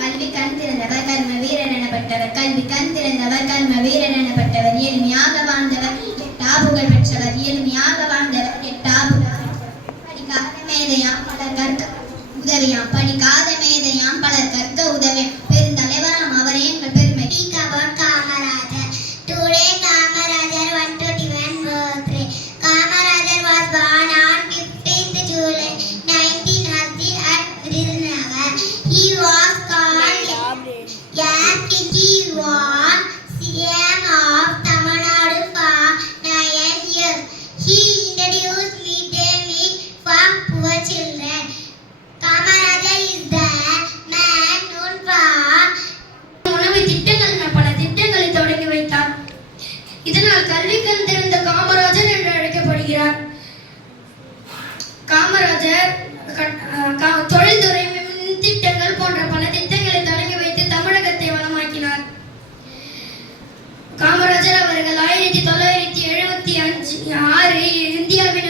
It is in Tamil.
கல்வி கண் திறந்தவர் கர்ம வீரன் எனப்பட்டவர். கல்வி கண் திறந்தவர் கர்ம வீரன் எனப்பட்டவர். எளிமையாக வாழ்ந்தவர், எட்டா புகழ் பெற்றவர். எளிமையாக வாழ்ந்தவர், எட்டா புகழ். படிக்காத மேதையாம் பலர் கற்க உதவியாம். படிக்காத மேதையாம் பலர் கற்க உதவியாம். பெருந்தலைவராம் அவரே எங்கள் பெருமை. Kamarajar. Today Kamarajar 121 birthday. Kamarajar was born on 15th July 1930 at Virudhunagar. He was called MTG was CM of Tamil Nadu for 9 years. He introduced midday meal for poor children. Kamarajar is the man known for இதனால் கல்வி கண் திறந்த காமராஜர் என்று அழைக்கப்படுகிறார். காமராஜர் தொழில்துறை திட்டங்கள் போன்ற பல திட்டங்களை தொடங்கி வைத்து தமிழகத்தை வளமாக்கினார். காமராஜர் அவர்கள் 1976 இந்தியாவின்